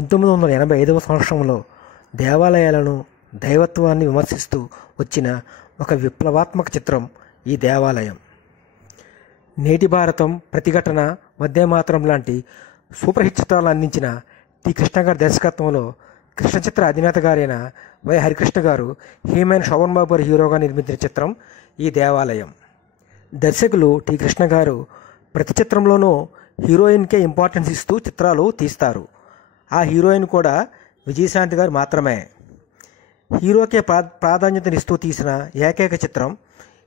1985వ సంవత్సరంలో దేవాలయాలను దైవత్వాన్ని విమర్శిస్తూ వచ్చిన ఒక విప్లవాత్మక చిత్రం ఈ దేవాలయం. నేటి భారతం, ప్రతిఘటన, వందే మాతరం లాంటి సూపర్ హిట్ చిత్రాలు అందించిన టి కృష్ణ గారి దర్శకత్వంలో కృష్ణ చిత్ర అధినేత గారైన వై హరికృష్ణ గారు హీమెన్ శోభన్ బాబు గారు హీరోగా నిర్మించిన చిత్రం ఈ దేవాలయం. దర్శకులు టి కృష్ణ గారు ప్రతి చిత్రంలోనూ హీరోయిన్కే ఇంపార్టెన్స్ ఇస్తూ చిత్రాలు తీస్తారు. ఆ హీరోయిన్ కూడా విజయశాంతి గారు మాత్రమే. హీరోకే ప్రాధాన్యతనిస్తూ తీసిన ఏకైక చిత్రం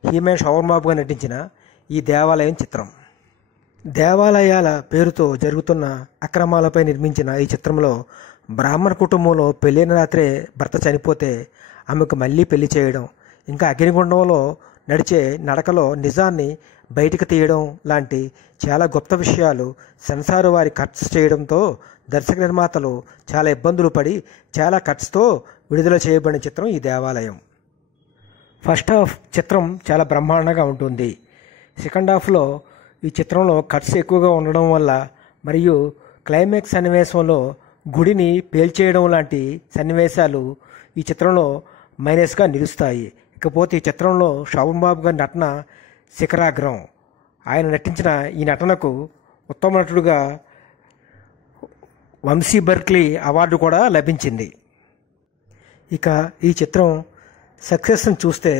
హీమెన్ శోభన్ బాబు గారు నటించిన ఈ దేవాలయం చిత్రం. దేవాలయాల పేరుతో జరుగుతున్న అక్రమాలపై నిర్మించిన ఈ చిత్రంలో బ్రాహ్మణ కుటుంబంలో పెళ్ళైన రాత్రే భర్త చనిపోతే ఆమెకు మళ్ళీ పెళ్లి చేయడం, ఇంకా అగ్నిగుండంలో నడిచే నడకలో నిజాన్ని బయటకు తీయడం లాంటి చాలా గొప్ప విషయాలు సెన్సార్ వారి కట్స్ చేయడంతో దర్శక నిర్మాతలు చాలా ఇబ్బందులు పడి చాలా కట్స్తో విడుదల చేయబడిన చిత్రం ఈ దేవాలయం. ఫస్ట్ హాఫ్ చిత్రం చాలా బ్రహ్మాండంగా ఉంటుంది. సెకండ్ హాఫ్లో ఈ చిత్రంలో కట్స్ ఎక్కువగా ఉండడం వల్ల మరియు క్లైమాక్స్ సన్నివేశంలో గుడిని పేల్చేయడం లాంటి సన్నివేశాలు ఈ చిత్రంలో మైనస్గా నిలుస్తాయి. ఇకపోతే ఈ చిత్రంలో శోభన్ బాబు గారి నటన శిఖరాగ్రం. ఆయన నటించిన ఈ నటనకు ఉత్తమ నటుడుగా వంశీ బర్క్లీ అవార్డు కూడా లభించింది. ఇక ఈ చిత్రం సక్సెస్ని చూస్తే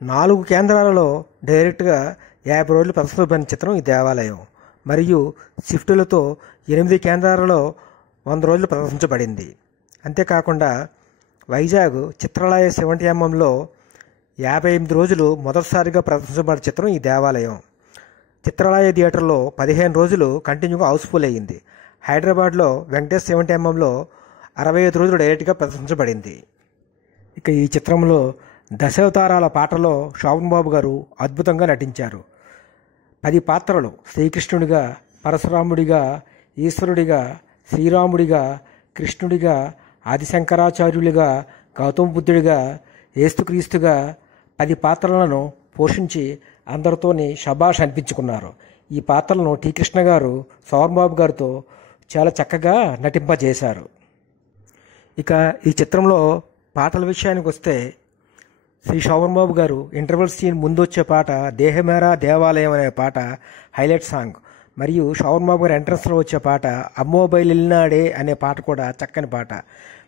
4 కేంద్రాలలో డైరెక్ట్గా 50 రోజులు ప్రదర్శించబడిన చిత్రం ఈ దేవాలయం. మరియు షిఫ్టులతో 8 కేంద్రాలలో 100 రోజులు ప్రదర్శించబడింది. అంతేకాకుండా వైజాగ్ చిత్రాలయ 70mm 58 రోజులు మొదటిసారిగా ప్రదర్శించబడిన చిత్రం ఈ దేవాలయం. చిత్రాలయ థియేటర్లో 15 రోజులు కంటిన్యూగా హౌస్ఫుల్ అయ్యింది. హైదరాబాద్లో వెంకటేష్ 70mm 65 రోజులు డైరెక్ట్గా ప్రదర్శించబడింది. ఇక ఈ చిత్రంలో దశావతారాల పాటలో శోభన్ బాబు గారు అద్భుతంగా నటించారు. 10 పాత్రలు శ్రీకృష్ణుడిగా, పరశురాముడిగా, ఈశ్వరుడిగా, శ్రీరాముడిగా, కృష్ణుడిగా, ఆదిశంకరాచార్యులుగా, గౌతమ బుద్ధుడిగా, యేసుక్రీస్తుగా 10 పాత్రలను పోషించి అందరితోని శభాష్ అనిపించుకున్నారు. ఈ పాత్రలను టి కృష్ణ గారు శోభన్ బాబు గారితో చాలా చక్కగా నటింపజేశారు. ఇక ఈ చిత్రంలో పాటల విషయానికి వస్తే శ్రీ శోభన్ బాబు గారు ఇంటర్వెల్ సీన్ ముందు వచ్చే పాట దేహమేరా దేవాలయం అనే పాట హైలైట్ సాంగ్. మరియు శోభన్ బాబు గారి ఎంట్రన్స్లో వచ్చే పాట అమ్మో బయలునాడే అనే పాట కూడా చక్కని పాట.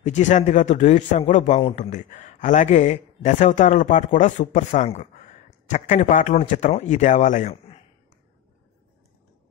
విజయశాంతి గారితో డ్యూయట్ సాంగ్ కూడా బాగుంటుంది. అలాగే దశావతారాల పాట కూడా సూపర్ సాంగ్. చక్కని పాటలోని చిత్రం ఈ దేవాలయం.